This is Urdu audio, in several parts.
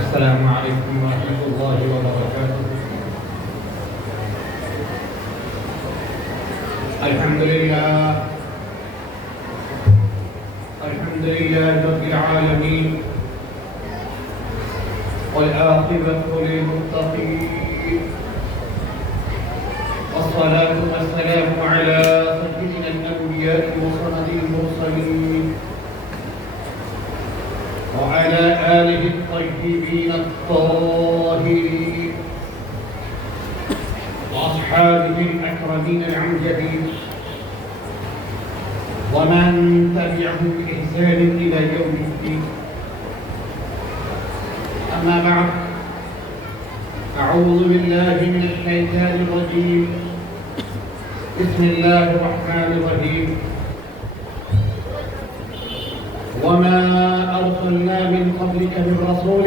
السلام عليكم ورحمة الله وبركاته. الحمد لله رب العالمين، والعاقبة للمتقين، والصلاة والسلام على سيدنا الأنبياء وسند المرسلين وعلى آله الطيبين الطاهرين وأصحابه الأكرمين الأمجدين ومن تبعهم بإحسان إلى يوم الدين. أما بعد، أعوذ بالله من الشيطان الرجيم. بسم الله الرحمن الرحيم. وما أرسلنا من قبلك من رسول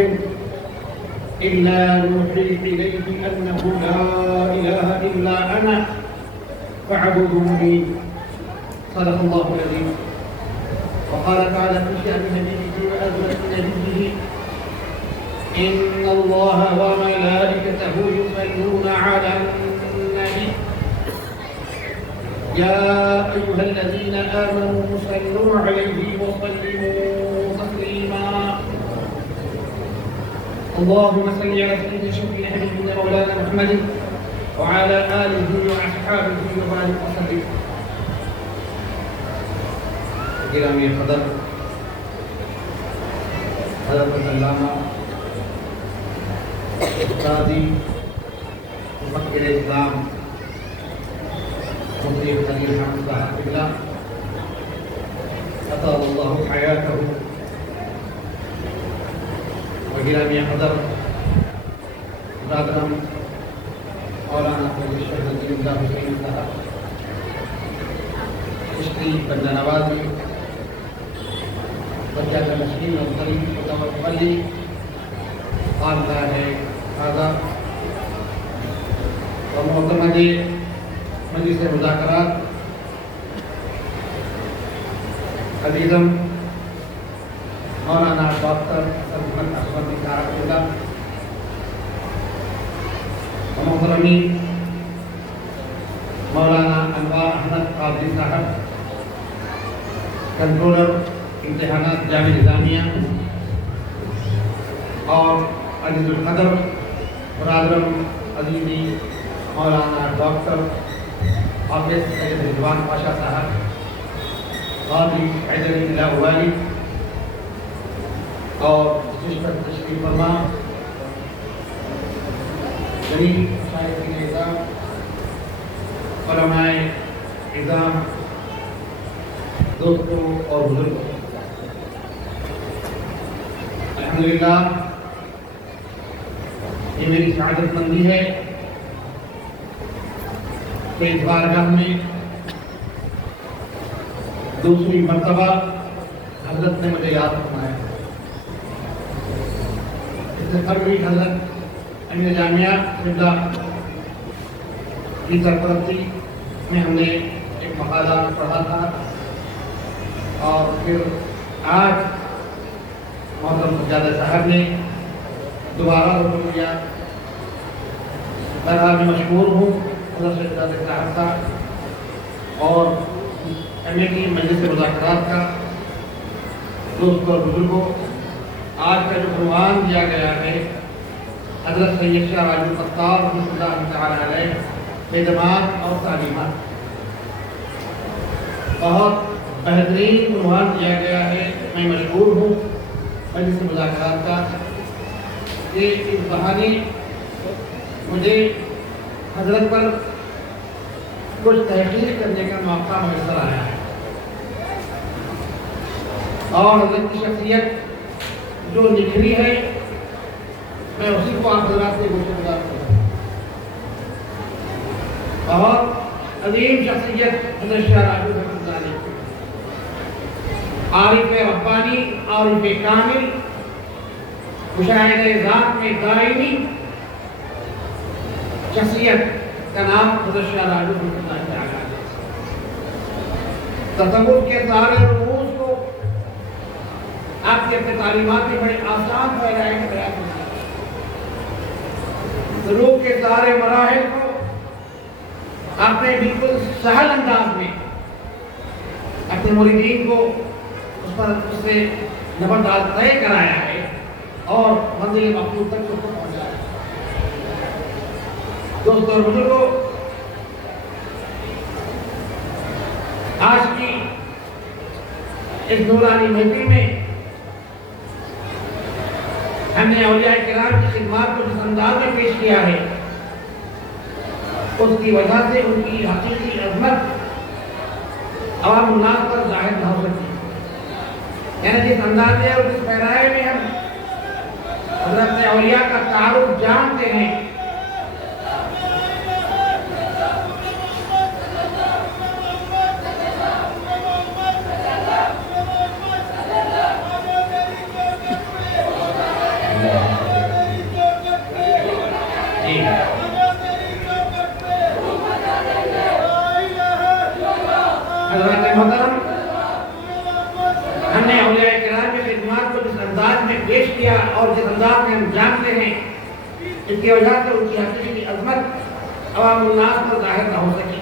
إلا نوحي إليه أنه لا إله إلا أنا فاعبدوني. صدق الله العظيم. وقال تعالى في شأن نبيه وأزواج نبيه: إن الله وملائكته يصلون على النبي يا أيها الذين آمنوا صلوا عليه وسلموا تسليما. اللهم صل على سيدنا شفيع حبيبنا مولانا محمد وعلى آله وأصحابه وبارك وسلم. گرامی قدر حضرت علامہ استادی مفکر اسلام مفتی خلیل حمد صاحب قبلہ اطال اللہ حیاتہ، وگرامی قدر برادران مولانا شیخ الدین اللہ حسین صاحب چشتی بندہ نوازی بچہ مسکین اور غریب متولی خاندہ ہے خاصا اور محترمہ مجلس مذاکرات عزیزم مولانا ڈاکٹر سلمان احمد صاحب اللہ اور محترمی مولانا انوار احمد قادری صاحب، کنٹرولر امتحانات جامعہ نظامیہ، اور عزیز القدر برادرم عزیزی مولانا ڈاکٹر حافظ سید رضوان پاشا صاحب، قاضی حیدر اللہ والی، اور تشریف فرما غریب شائقین اعظام، علماء اعظام، دوستوں اور بزرگوں، الحمدللہ یہ میری سعادت مندی ہے کہ اس بارگاہ میں دوسری مرتبہ حضرت نے مجھے یاد فرمایا. اس سے قبل حضرت امیر جامعہ قبلہ کی سرپرستی میں ہم نے ایک مقالہ پڑھا تھا، اور پھر آج محترم سجادہ صاحب نے دوبارہ حکم دیا. بہرحال میں مشکور ہوں حضرت سجادہ صاحب کا اور ایم اے کی مجلس مذاکرات کا. دوستوں اور بزرگوں، آج کا جو عنوان دیا گیا ہے حضرت سید شاہ راج الفتار رحمۃ اللہ تعالی علیہ خدمات اور تعلیمات، بہت بہترین عنوان دیا گیا ہے. میں مشکور ہوں مجلس مذاکرات کا کہ اس بہانے مجھے حضرت پر کچھ تحقیق کرنے کا موقع میسر آیا ہے، اور حضرت کی شخصیت جو نکھری ہے میں اسی کو آپ حضرات سے گفتگو کرتا ہوں. بہت عظیم شخصیت حضرت شاہ راج الفتار، عارف ربانی، عارف کامل، مشاہدہ ذات میں دائمی شخصیت کا نام حضرت شاہ راج الفتار تعالی. تصوف کے سارے رموز کو آپ کی اپنے تعلیمات میں بڑے آسان پھیلائے کے بیان کرتے ہیں. سلوک کے سارے مراحل کو آپ نے بالکل سہل انداز میں اپنے مریدین کو اس سے نمبردار طے کرایا ہے اور منزل مقصود تک کو پہنچایا ہے۔ دوستوں اور بزرگوں، آج کی اس نورانی محفل میں ہم نے اولیاء کرام کی خدمات کو جس انداز میں پیش کیا ہے، اس کی وجہ سے ان کی حقیقی عظمت عوام الناس پر ظاہر نہ ہو سکی۔ یعنی جس اندازے اور جس پیرائے میں ہم حضرت اولیاء کا تعارف جانتے ہیں، حضرت محترم، ہم نے اولیاء کرام کی خدمات کو جس انداز میں پیش کیا اور جس انداز میں ہم جانتے ہیں، اس کی وجہ سے ان کی حقیقی عظمت عوام الناس پر ظاہر نہ ہو سکی۔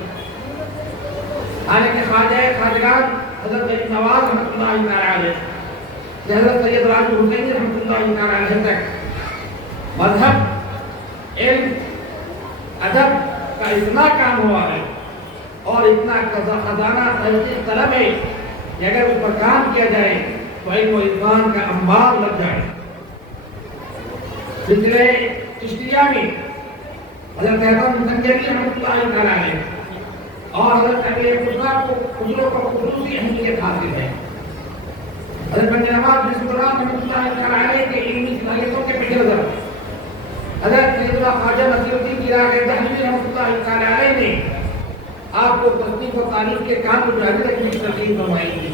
حالانکہ خواجہ خواجگان حضرت نواز رحمۃ اللہ تعالی علیہ سے حضرت سید راج حسینی رحمۃ اللہ تعالی علیہ تک مذہب، علم، ادب کا اتنا کام ہوا ہے اور اتنا خزانہ تحقیق طلب ہے کہ اگر اس پر کام کیا جائے تو علم و عرفان کا انبار لگ جائے۔ سلسلہ چشتیہ میں حضرت حسن سنجری رحمۃ اللہ تعالی علیہ اور حضرت ابی خسرو کو خصوصی اہمیت حاصل ہے۔ حضرت بند نواز بن سلطان رحمۃ اللہ تعالی علیہ کے علمی صلاحیتوں کے پیش نظر حضرت سیدنا خواجہ نصیر الدین چراغ دہلوی رحمۃ اللہ تعالی علیہ نے آپ کو تصنیف و تعریف کے کام کو جاری رکھنے کی ترغیب فرمائی تھی۔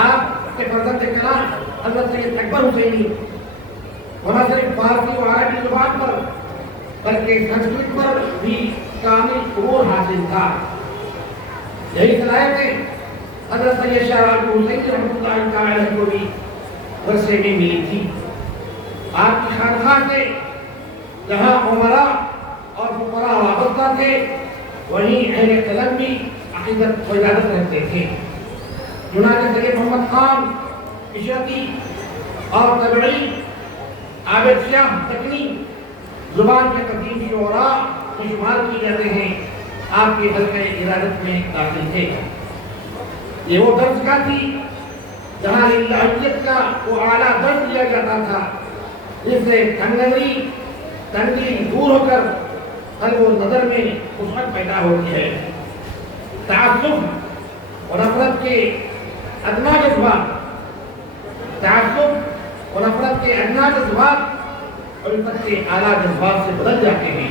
آپ کے فرزند کلام حضرت سید اکبر حسینی نہ صرف فارسی و عربی زبان پر بلکہ سنسکرت پر بھی کامل عبور حاصل تھا۔ یہی صلاحیتیں حضرت سید شاہ راج حسینی رحمۃ اللہ تعالی علیہ کو بھی ورثے میں ملی تھی۔ آپ کی خانقاہ سے جہاں عمراء اور فقراء وابستہ تھے، وہیں اہل قلم بھی عقیدت و عبادت رکھتے تھے۔ چنانچہ سید محمد خان عشرتی اور تبعی عابد شاہ تکنی زبان کے قدیم شعراء میں شمار کی جاتے ہیں، آپ کے حلقہ عبادت میں داخل تھے۔ یہ وہ درس کا تھی جہاں الہیت کا وہ اعلیٰ درس دیا جاتا تھا، جس سے تنگی دور ہو کر قلب و نظر میں خشک پیدا ہوتی ہے۔ تعصب اور نفرت کے ادنا جذبات الفت کے اعلیٰ جذبات سے بدل جاتے ہیں۔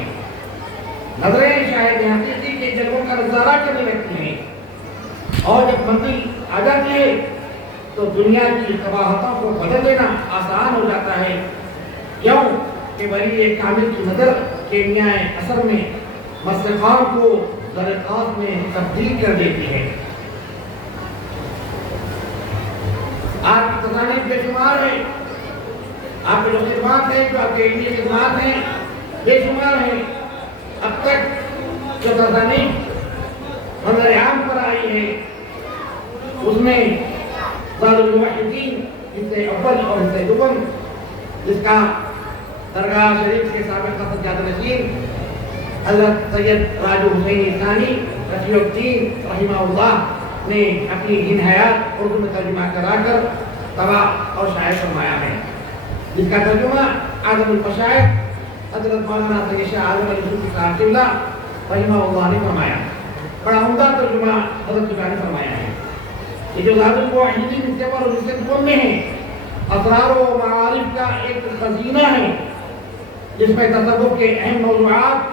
نظریں شاید حقیقی کے جلووں کا نظارہ کرنے لگتی ہیں، اور جب منزل آ جاتی ہے تو دنیا کی قباحتوں کو بدل دینا آسان ہو جاتا ہے، کیوں کہ ولی کامل کی نظر کیمیائے اثر میں مستقام کو ذرخاص میں تبدیل کر دیتی ہے۔ آپ کی تصانیف بے شمار ہے، آپ کے جو خدمات ہیں، جو آپ کے علمی خدمات ہیں، بے شمار ہیں۔ اب تک جو تصانیف منظر عام پر آئی ہے، اس میں زاد الموحدین حصہ اول اور حصہ دوم، جس کا درگاہ شریف کے سابق سجادہ نشین حضرت سید راج حسینی ثانی رفیع الدین رحمہ اللہ نے اپنی ہن حیات اردو میں ترجمہ کرا کر طبع اور شائع فرمایا ہے، جس کا ترجمہ اعظم المشائخ حضرت مولانا سید شاہ اعظم علی صوفی صاحب قبلہ رحمہ اللہ نے فرمایا۔ بڑا عمدہ ترجمہ حضرت شاہ نے فرمایا ہے۔ یہ جو زاد الموحدین حصے پر اور حصے دوم میں ہیں، اسرار و معارف کا ایک خزینہ ہے، جس میں تصوف کے اہم موضوعات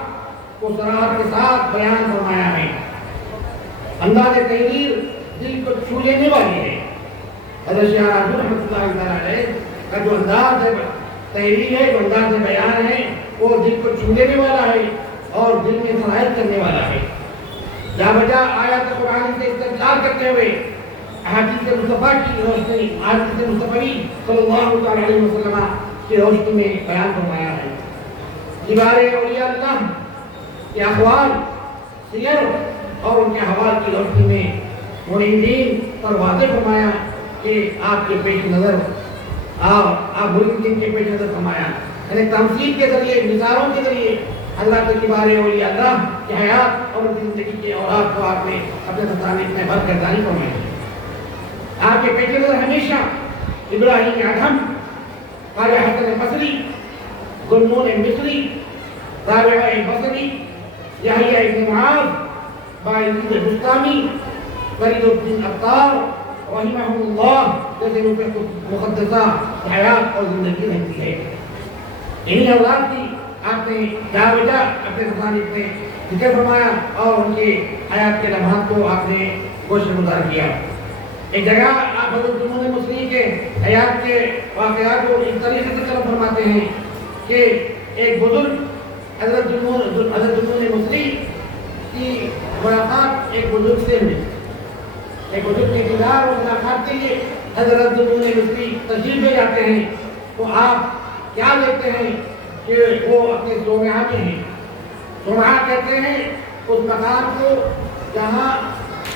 کو صراحت کے ساتھ بیان فرمایا ہے۔ انداز تحریر دل کو چھو لینے والی ہے۔ حضرت شاہ راج رحمۃ اللہ تعالی علیہ کا جو انداز تحریر ہے، جو انداز بیان ہے، وہ دل کو چھو لینے والا ہے اور دل میں سرایت کرنے والا ہے۔ جا بجا آیات قرآن سے استدلال کرتے ہوئے احادیث مصطفیٰ کی روشنی، احادیث مصطفی صلی اللہ علیہ وسلم کی روشنی میں بیان فرمایا ہے۔ دیوار اولیاء اللہ کے احوال، سیر اور ان کے حوال کی روشنی میں مریدین پر واضح فرمایا کہ آپ کے پیش نظر آپ مریدین کے پیش نظر فرمایا، یعنی تمثیل کے ذریعے، مثالوں کے ذریعے اللہ کے دیوار اولیاء اللہ کی حیات اور زندگی کے اوراق کو آپ نے اپنے تصانیف میں بھر کر جاری فرمایا۔ آپ کے پیش نظر ہمیشہ ابراہیم ادھم، قاری حسن بصری، ذوالنون مصری، رابعہ بصری، یحییٰ ابن معاذ، باعزید بستامی، فرید الدین عطار رحمہ اللہ جیسے مقدسہ حیات اور زندگی رہتی ہے۔ انہیں اولاد کی آپ نے جا بجا اپنے تصانیف میں ذکر فرمایا اور ان کی حیات کے لمحات کو آپ نے گوشت گزار کیا۔ ایک جگہ آپ حضرت ذوالنون مصری کے حیات کے واقعات کو اس طریقے سے طرف فرماتے ہیں کہ ایک بزرگ حضرت ذوالنون مصری کی ملاقات ایک بزرگ سے ہوئی۔ ایک بزرگ کے دیدار اور ملاقات کے لیے حضرت ذوالنون مصری تشریف لے جاتے ہیں تو آپ کیا دیکھتے ہیں کہ وہ اپنے صومعہ میں ہیں۔ صومعہ کہتے ہیں اس مقام کو جہاں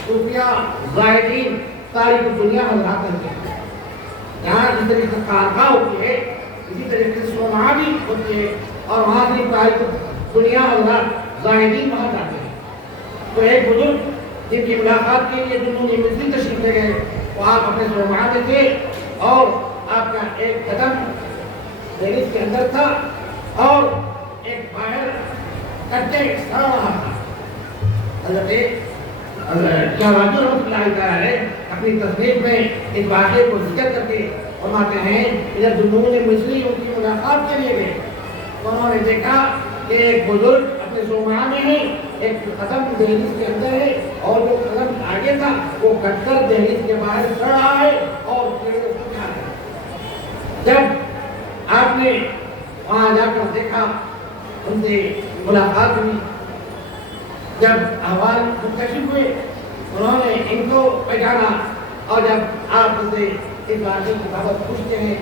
صوفیہ زاہدین تاریخ دنیا حضرات کرتے ہیں، جہاں جس طریقے سے خانقاہ ہوتی ہے اسی طریقے سے صومعہ بھی ہوتی ہے اور وہاں سے تاریخ دنیا حضرات زاہدین وہاں جاتے ہیں۔ تو ایک بزرگ جن کی ملاقات کے لیے ذوالنون مصری تشریف لے گئے وہ آپ اپنے صومعہ میں تھے اور آپ کا ایک قدم دہلیز کے اندر تھا اور ایک باہر کٹے سڑ رہا تھا۔ حضرت شاہ ولی رحمۃ اللہ تعالیٰ اپنی تصنیف میں اس واقعے کو ذکر کر کے فرماتے ہیں کہ جب ذوالنون مصری ان کی ملاقات کے لیے گئے تو انہوں نے دیکھا کہ ایک بزرگ اپنے صومعہ میں ہے، ایک قدم دہلیز کے اندر ہے اور جو قدم آگے تھا وہ کٹ کر دہلیز کے باہر سڑ رہا ہے اور جب آپ نے وہاں جا کر دیکھا، ان سے ملاقات ہوئی، جب احوال منتشر ہوئے انہوں نے ان کو پہچانا اور جب آپ سے اس واقعے کی بابت پوچھتے ہیں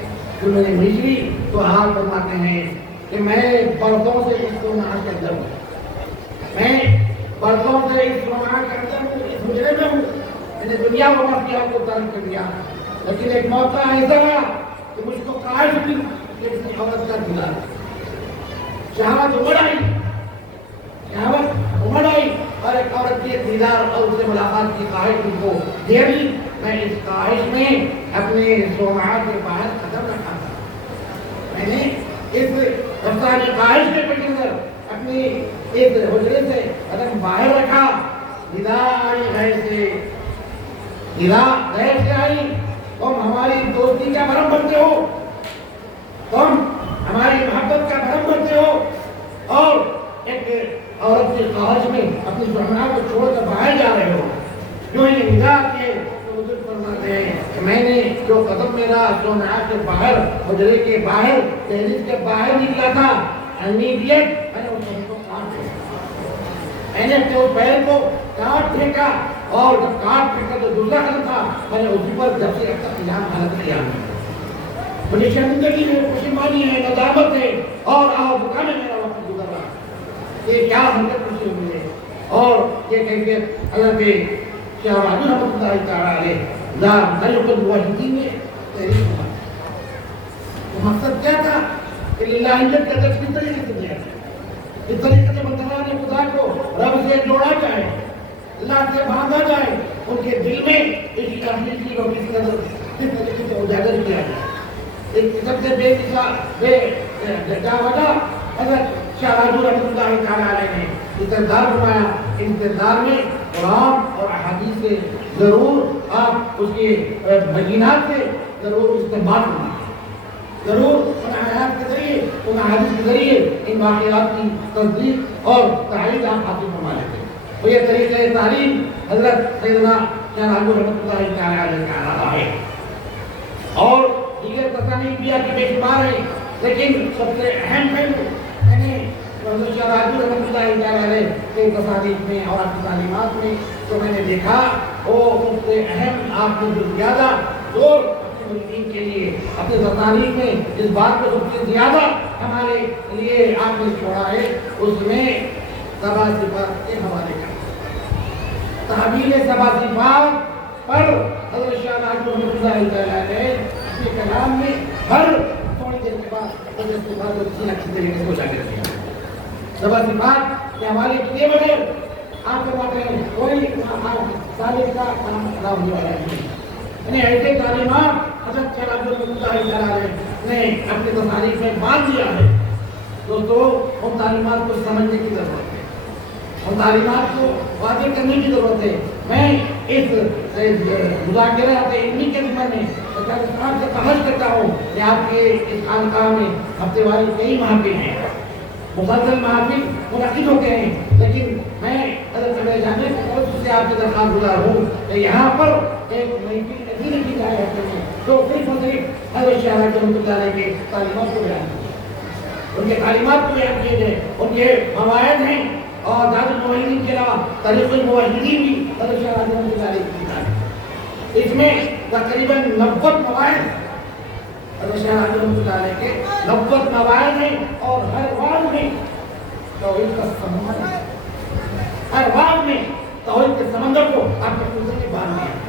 ذوالنون مصری تو حال فرماتے ہیں کہ میں برسوں سے اس صومعہ کے اندر ہوں، میں برسوں سے اس صومعہ کے اندر ہوں، اس حجرے میں ہوں، میں نے دنیا و باقیات کو ترک کر دیا، لیکن ایک موقع ایسا آیا کہ مجھ کو خواہش ہوئی کہ کسی عورت کا دیدار، شہوت عمر آئی اور ایک عورت کے دیدار اور اس سے ملاقات کی خواہش مجھ کو گھیری۔ میں اس خواہش میں اپنے صومعہ کے باہر قدم رکھا تھا، میں نے اس رفتاری خواہش کے پیش نظر اپنی اس حجرے سے قدم باہر رکھا، ندا آئی غیر سے، ندا غیر سے آئی، تم ہماری دوستی کا بھرم بنتے ہو، تم ہماری محبت کا بھرم بنتے ہو اور ایک عورت کی خواہش میں اپنی صومعہ کو چھوڑ کر باہر جا رہے ہو۔ جو یہ ندا کیے تو بزرگ فرماتے ہیں کہ میں نے جو قدم میرا صومعہ کے باہر، حجرے کے باہر، دہلیز کے باہر نکلا تھا، امیڈیٹ میں نے اس قدم کو کاٹ پھینکا، میں نے اپنے اس پیر کو کاٹ پھینکا اور جب کاٹ پھینکا تو دوسرا قدم تھا، میں نے اسی پر جب سے اب تک الہام حالت کیا، مجھے شرمندگی ہے، پشیمانی ہے، ندامت ہے اور آہوکہ میں میرا وقت گزر رہا ہے، یہ کیا حرکت خوشی ہوئی ہے اور یہ کیفیت حضرت شاہ ولی رحمۃ اللہ تعالیٰ علیہ لا خلق الواحدین میں تحریر ہوا۔ تو مقصد کیا تھا کہ للہیت کا درس کس طریقے سے دیا جائے، اس طریقے سے بندگان خدا کو رب سے جوڑا جائے، اللہ سے باندھا جائے، ان کے دل میں اس کی کو کس طریقے سے اجاگر کیا جائے۔ ایک سب سے بے وجہ حضرت شاہ ولی رحمۃ اللہ تعالیٰ علیہ نے استدار فرمایا، استدار میں قرآن اور احادیث سے ضرور آپ اس کے بینات سے ضرور استعمال کریں، ضرور ان آیات کے ذریعے، ان احادیث کے ذریعے ان واقعات کی تصدیق اور تائید آپ حاصل فرما لیتے ہیں۔ تو یہ طریقہ تعلیم حضرت سیدنا شاہ ولی رحمۃ اللہ تعالیٰ علیہ کا رہا ہے اور دیگر تصانیف بھی آپ کی بے شمار ہیں، لیکن سب سے اہم پہلو میں نے حضرت شاہ ولی رحمۃ اللہ تعالیٰ علیہ کے تصانیف میں اور آپ کی تعلیمات میں جو میں نے دیکھا وہ سب سے اہم آپ نے جو زیادہ زور اپنے مریدین کے لیے اپنے تاریخ میں جس بات کو سب سے زیادہ ہمارے لیے آپ نے چھوڑا ہے اس میں سبا صفات کے حوالے کا تعبیر سبا صفات پر حضرت شاہ ناظم رحمۃ اللہ علیہ نے اپنے کلام میں ہر تھوڑی دیر کے بعد حضرت صفات کو کسی نہ کسی طریقے سے اجاگر کیا سبا صفات کے حوالے کیے بغیر آپ فرماتے ہیں کوئی صالح کا کام ادا ہونے والا نہیں. یعنی ایسے تعلیمات حضرت شاہ ناظم رحمۃ اللہ علیہ نے اپنے تصانیف میں باندھ دیا ہے. دوستو ان تعلیمات کو سمجھنے کی ضرورت ہے, ان تعلیمات کو واضح کرنے کی ضرورت ہے. میں اس مذاکرات علمی کے ذمہ میں صاحب سے خواہش کرتا ہوں کہ آپ کے اس خانقاہ میں ہفتے واری کئی محافل ہیں, مسلسل محافل منعقد ہوتے ہیں, لیکن میں حضرت جامع کی طرف سے آپ سے درخواست گزار ہوں کہ یہاں پر ایک محفل ایسی رکھی جائے ہفتے میں تو صرف اور صرف حضرت شاہ رحمۃ اللہ علیہ کے تعلیمات کو بیان کیے, ان کے تعلیمات کو بیان کیے جائے. ان کے فوائد ہیں اور ذات الموحدین کے علاوہ طریق الموحدین بھی حضرت شاہ رحمۃ اللہ علیہ کی کتاب ہے. اس میں تقریباً 90 فوائد حضرت شاہ رحمۃ اللہ علیہ کے 90 فوائد ہیں اور ہر باب میں توحید کا سمندر ہے. ہر باب میں توحید کے سمندر کو آپ کے پوزے میں باندھ دیا.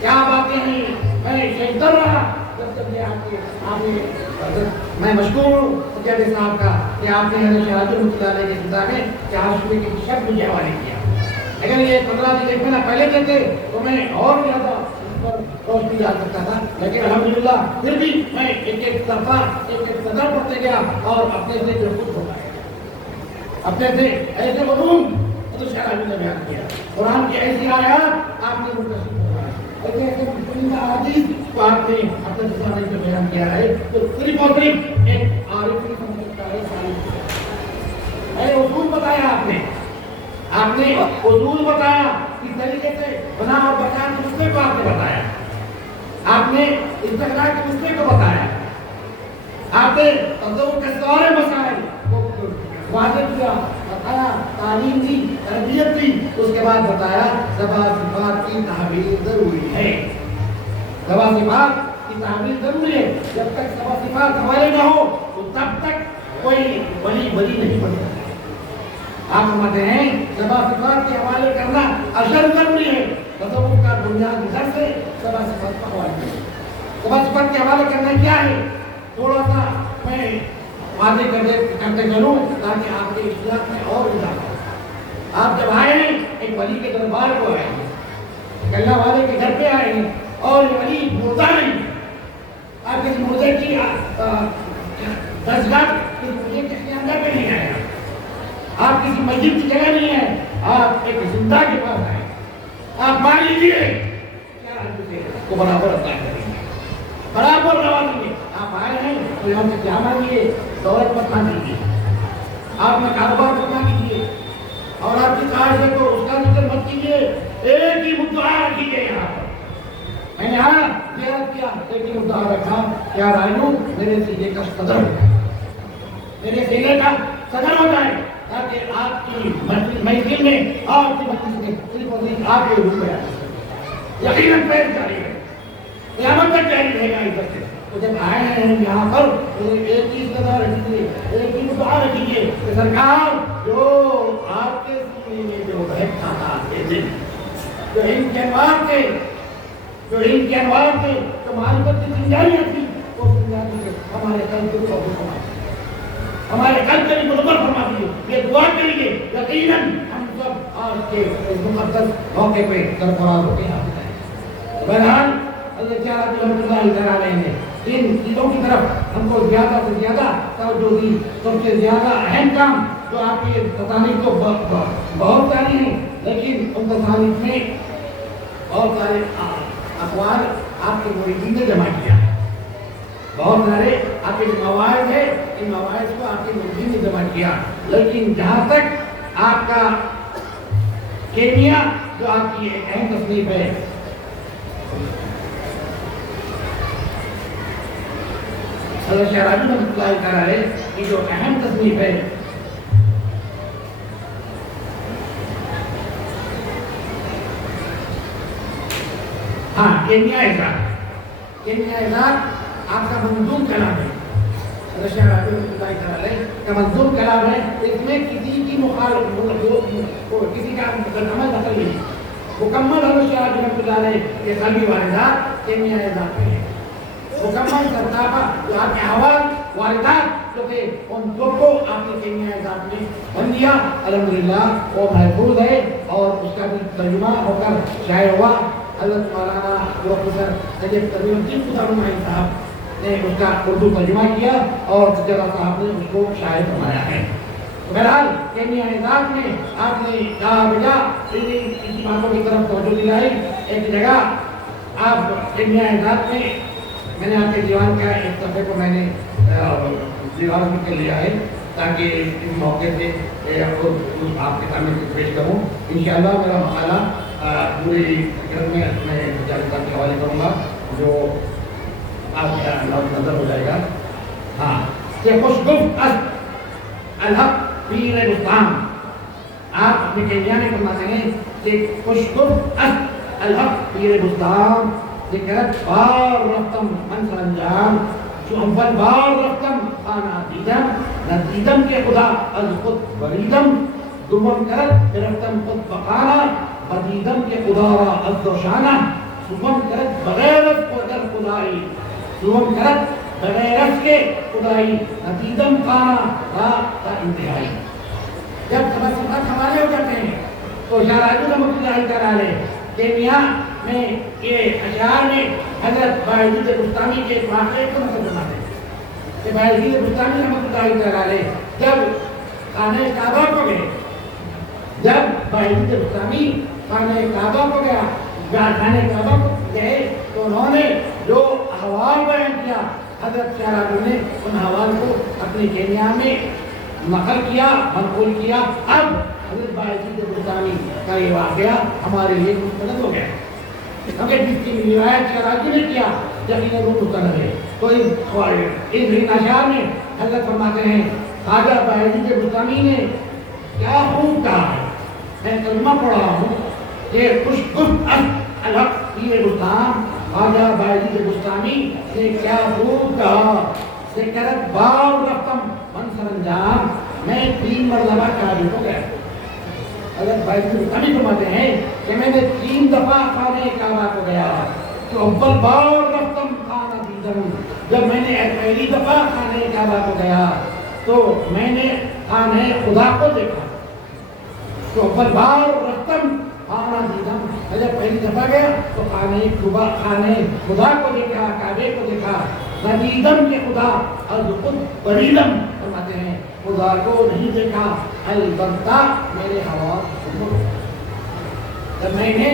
کیا باتیں ہیں, میں شہید رہا جب تک یہ آپ نے میں مشکور ہوں سجادہ صاحب کا کہ آپ نے حضرت شاہ رحمۃ اللہ علیہ کے خطاب میں 4 صوبے کے شک مجھے حوالے کیا. اگر یہ 15 دن ایک مہینہ پہلے دیتے تو میں اور زیادہ اس پر روشنی ڈال سکتا تھا, لیکن الحمدللہ پھر بھی میں ایک صفحہ ایک صدر پڑھتے گیا اور اپنے سے جو خود ہو گیا, اپنے سے ایسے علوم حضرت شاہ رحمۃ اللہ نے بیان کیا, قرآن کی ایسی آیات آپ نے منتشر کروائی, ایسے حدیث کو آپ نے اپنے تصانیف میں بیان کیا ہے. تو صرف اور صرف ایک عارف ہی سمجھ سکتا ہے. اصول بتایا آپ نے اصول بتایا, کس طریقے سے بنا اور بچانے کے مسئلے کو آپ نے بتایا, آپ نے استقرار کے مسئلے کو بتایا, آپ نے تصوف کے سارے مسائل کو واضح کیا, بتایا, تعلیم دی, تربیت دی, اس کے بعد بتایا سبا صفات کی تعبیر ضروری ہے. سبا صفات کی تعبیر ضروری ہے. جب تک سبا صفات ہمارے نہ ہو تو تب تک کوئی ولی نہیں بن سکتا. آپ فرماتے ہیں سبا صفات کے حوالے کرنا اشد ضروری ہے. تصوف کا بنیادی گھر سے سبا صفات کا حوالہ کرنا. سبا صفات کے حوالے کرنا کیا ہے, تھوڑا سا میں واضح کرتے چلوں تاکہ آپ کے اشتیاق میں اور اضافہ ہو. آپ جب آئے ہیں ایک ولی کے دربار کو آئے ہیں, ایک اللہ والے کے گھر پہ آئے ہیں, اور یہ ولی مردہ نہیں, آپ کسی مردے کی دستگاہ کسی اندر پہ نہیں آئے, آپ کسی مسجد کی جگہ نہیں ہے, آپ ایک زندہ کے پاس آئے. آپ مان لیجیے کیا کو برابر عطا کریں گے, برابر نوازیں گے. آپ آئے ہیں تو یہاں سے کیا مانگیے, دولت مت مانگیے, آپ نے کاروبار مت مانگیے, اور آپ کی خواہش ہے تو اس کا ذکر مت کیجیے. ایک ہی مدعا رکھیے یہاں پر. میں نے یہاں زیارت کیا, ایک ہی مدعا رکھا, کیا رائنو میرے سینے کا صدر ہو جائے, میرے سینے کا صدر ہو جائے, تاکہ آپ کی محفل میں آپ کی مجلس میں صرف اور صرف آپ کے روح میں آ جائے. یقیناً پیش جاری ہے, قیامت تک جاری رہے گا اس وقت. تو جب آئے ہیں یہاں پر ایک ہی صدا رکھیے, ایک ہی مدعا رکھیے کہ سرکار جو آپ کے سینے میں جو بہتا تھا دن, جو ان کے انوار تھے, جو معرفت کی سنجاریاں تھی, وہ سنجاری سے ہمارے قلب کو قبول فرما دیے, ہمارے قلب کو مدبر فرما دیے. یہ دعا کریے, یقیناً ہم سب آج کے اس مقدس موقع پہ سرفراز ہوتے ہیں. بہرحال حضرت شاہ رحمۃ اللہ علیہ نے ان چیزوں کی طرف ہم کو زیادہ سے زیادہ توجہ دی. سب سے زیادہ اہم کام جو آپ کی تصانیف تو بہت ساری ہیں, لیکن ان تصانیف میں بہت سارے اقوال آپ کے مریدین نے جمع کیا, بہت سارے آپ کے مواعظ ہیں, ان مواعظ کو آپ کے مریدین نے جمع کیا. لیکن جہاں تک آپ کا کیمیا جو آپ کی ایک اہم تصنیف ہے, حضرت شاہ رحمۃ اللہ علیہ کی جو اہم تصنیف ہے, ہاں کیمیا ایسا کہ نہایت آپ کا منظوم کلام ہے، کا منظوم کلام ہے، اس میں کسی کی کسی کا عمل دخل نہیں، مکمل حضرت شاہ رحمۃ اللہ علیہ کے قلبی واردات کیمیا ذات میں ہے، مکمل سرتاپا جو آپ کے حوال واردات جو تھے ان سب کو آپ نے کیمیا ذات میں بن دیا، الحمدللہ وہ محفوظ ہے اور اس کا بھی ترجمہ ہو کر شائع ہوا۔ حضرت مولانا پروفیسر سید تقی الدین قطب صاحب نے اس کا اردو ترجمہ کیا اور سجادہ صاحب نے اس کو شائع فرمایا ہے۔ بہرحال کیمیا ذات میں آپ نے کہا بجا اسی باتوں کی طرف توجہ دلائی۔ ایک جگہ آپ کیمیا ذات میں نے آپ کے دیوان کا ایک صفحے کو میں نے دیوان میں کر لیا ہے تاکہ اس موقع سے آپ کے سامنے پیش کروں۔ انشاءاللہ میرا مقالہ پوری فکر میں جانکاری کے حوالے کروں گا جو آپ کا نظر ہو جائے گا۔ ہاں کہ خوشگفت الحق پیر بستان، آپ اپنے کیمیا میں فرماتے ہیں کہ خوشگفت الحق پیر بستان ذکرت بار رفتم من سرانجام، جو اول بار رفتم خانہ دیدم، نہ دیدم کے خدا از خود بریدم، دوم کرت رفتم خود بخانہ، بدیدم کے خدا را از و شانہ، سوم کرت بغیر از قدر خدائی، سوم کرت بغیر از کے خدائی، ندیدم خانہ را تا انتہائی۔ جب تبسمات حوالے ہو جاتے ہیں تو شاہ راجو رحمۃ اللہ تعالی کیمیا میں یہ اشعار میں حضرت باعزید بستانی کے ایک واقعے کو نقل فرماتے ہیں کہ باعزید بستانی رحمۃ اللہ تعالی جب خانہ کعبہ کو گئے، جب باعزید بستانی خانہ کعبہ کو گیا، خانہ کعبہ کو گئے تو انہوں نے جو احوال بیان کیا، حضرت شاہ راجو نے ان احوال کو اپنی کیمیا میں نقل کیا، منقول کیا۔ اب حضرت باعزید بستانی کا یہ واقعہ ہمارے لیے مستند ہو گیا، کیونکہ جس کی روایت شاہ راجو نے کیا یقیناً وہ مستند ہے۔ تو اس اشعار میں حضرت فرماتے ہیں خواجہ باعزید بستانی نے کیا خوب کہا ہے، میں کلمہ پڑھا ہوں کہ خوشگفت الحق پیر بستان، خواجہ باعزید بستانی نے کیا خوب کہا، ذکرت بار رفتم من سرانجام، میں 3 مرتبہ کعبے کو گیا۔ حضرت باعزید بستانی فرماتے ہیں کہ میں نے 3 دفعہ خانہ کعبہ کو گیا، تو اول بار رفتم خانہ دیدم، جب میں نے پہلی دفعہ خانہ کعبہ کو گیا تو میں نے خانہ خدا کو دیکھا، تو اول بار رفتم خانہ دیدم، جب پہلی دفعہ گیا تو خانہ خدا کو دیکھا، کعبے کو دیکھا، ندیدم کے خدا از خود بریدم، فرماتے ہیں خدا کو نہیں دیکھا البتہ میرے حواس کو۔ جب میں نے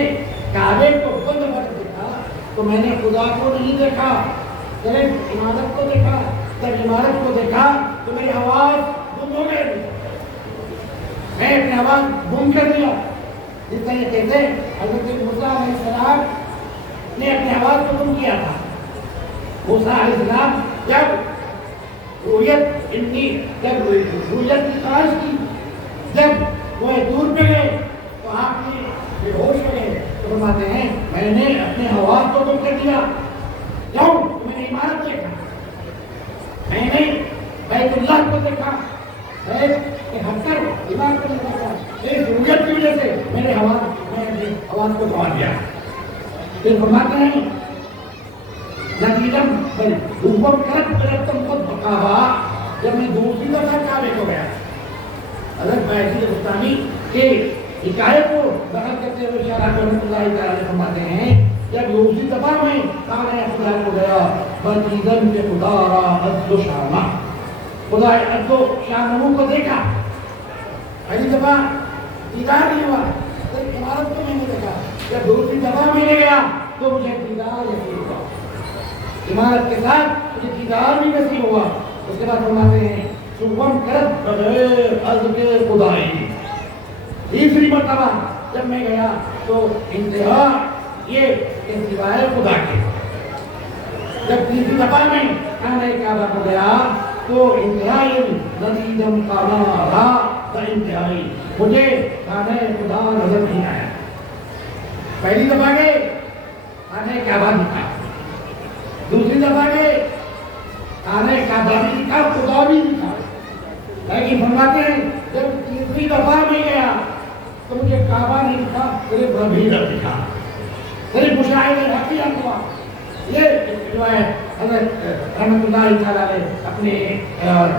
کعبے کو خود دیکھا تو میں نے خدا کو نہیں دیکھا، صرف عمارت کو دیکھا۔ جب عمارت کو دیکھا تو میرے حواس گم ہو گئے، میں اپنے حواس گم کر دیا۔ جس طریقے سے حضرت موسیٰ علیہ السلام نے اپنے حواس کو گم کیا تھا۔ موسیٰ علیہ السلام جب رویت کی خواہش کی، جب وہ دور پہ گئے تو آپ نے بے ہوش ہو گئے، تو فرماتے ہیں میں نے اپنے حواس کو گم کر دیا۔ کیوں؟ میں نے عمارت دیکھا، میں نے بیت اللہ کو دیکھا، ہٹ کر عمارت کو دیکھا، اس رویت کی وجہ سے میرے حواس کو گنوا دیا۔ پھر فرماتے ہیں ندیدم حکم کرت رفتم خود بقاوا، جب میں دوسری دفعہ کعبے کو گیا، حضرت باعزید بستانی کے حکایت کو نقل کرتے ہوئے شاہ راجو رحمۃ اللہ تعالی فرماتے ہیں جب دوسری دفعہ میں خانہ خدا کو گیا، بدیدم کے خدا را عز و شانہ، خدا عز و شانہ کو دیکھا۔ پہلی دفعہ دیدار نہیں ہوا، صرف عمارت کو میں نے دیکھا۔ جب دوسری دفعہ میں نے گیا تو مجھے دیدار یقین ہوا، عمارت کے ساتھ مجھے دیدار بھی نصیب ہوا۔ اس کے بعد فرماتے ہیں سوم کرت بغیر از کے خدائی، تیسری مرتبہ جب میں گیا تو انتہا یہ کہ سوائے خدا کے۔ جب تیسری دفعہ میں خانہ کعبہ کو گیا تو انتہائی ندیدم خانہ را تا انتہائی، مجھے خانہ خدا نظر نہیں آیا۔ پہلی دفعہ گئے خانہ کعبہ دکھا، دفعہ گئے کعبہ کعبہ بھی دکھا خدا بھی دکھا لیکن فرماتے ہیں جب تیسری دفعہ میں گیا تو مجھے کعبہ نہیں دکھا صرف ربی دکھا صرف مشاہدہ حقیقت ہوا یہ جو ہے حضرت رحمت اللہ تعالیٰ علیہ اپنے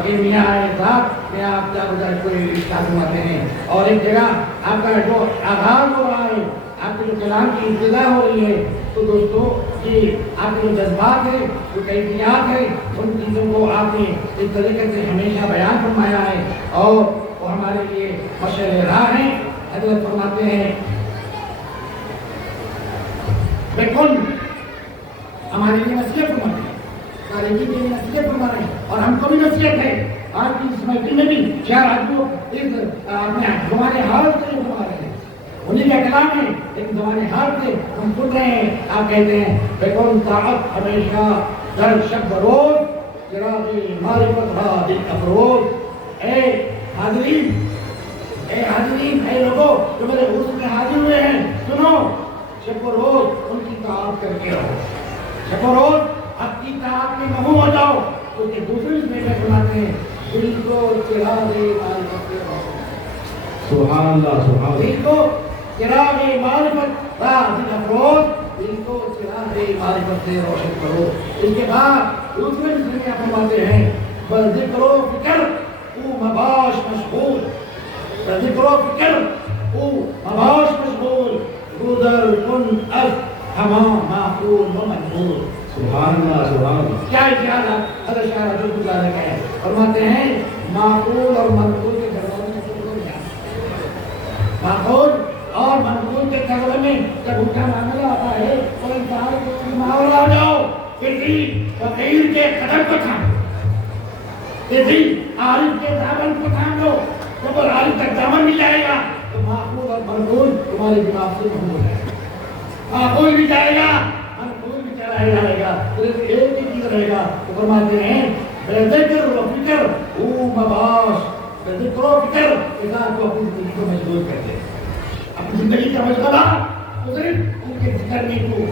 کیمیاء ذات میں آپ جا گزار کوئی ارشاد فرماتے ہیں اور ایک جگہ آپ کا جو آغاز ہو رہا ہے آپ کے جو کلام کی ابتدا ہو رہی ہے تو دوستو یہ آپ کے جو جذبات ہیں جو کیفیات ہیں ان چیزوں کو آپ نے اس طریقے سے ہمیشہ بیان فرمایا ہے اور وہ ہمارے لیے مشعل راہ ہیں حضرت فرماتے ہیں بالکل ہمارے لیے نصیحت فرماتے ہیں تاریخی کے لیے نصیحت فرماتے ہیں اور ہم کو بھی نصیحت ہے آج کی اس محفل میں بھی چار آدمیوں اس اپنے زمانے حال سے فرما رہے ہیں انہیں کا کلام ہے لیکن زمانے حال سے ہم سن رہے ہیں آپ کہتے ہیں بیکون طاعت ہمیشہ در شب روز چراغ معرفت را دل افروز اے حاضرین اے لوگوں جو میرے حضور میں حاضر ہوئے ہیں سنو شب و روز ان کی طاعت کر کے رہو شب و روز اپنی طاعت میں مغروم ہو جاؤ کیونکہ دوسرے اس میں فرماتے ہیں دل کو چراغ معرفت سے روشن سبحان اللہ دل کو چراغ معرفت را دل افروز دل کو چراغ معرفت سے روشن کرو اس کے بعد دوسرے اس میں فرماتے ہیں بل ذکر و فکر او مباش مشغول بل ذکر و فکر او مباش مشغول گودر کن از تمام معقول و منظور سبحان اللہ کیا خیال ہے حضرت شاہ رضی اللہ عنہ ہے فرماتے ہیں معقول اور منقول کے درمیان معقول اور منقول کے جھگڑے میں جب اٹھا معاملہ آتا ہے تو انسان کو محاورہ ہو جاؤ کسی فقیر کے قدم کو تھام کسی عارف کے دامن کو تھام لو جب عارف تک دامن مل جائے گا تو معقول اور منقول تمہارے دماغ سے محو ہو جائے گا معقول بھی جائے گا منقول بھی چلا جائے گا صرف ایک ہی چیز رہے گا تو فرماتے ہیں بے ذکر و فکر او مباش بے ذکر و فکر انسان کو اپنی زندگی کو مشغول کر دے اپنی زندگی کا مشغلہ تو صرف ان کے ذکر میں تو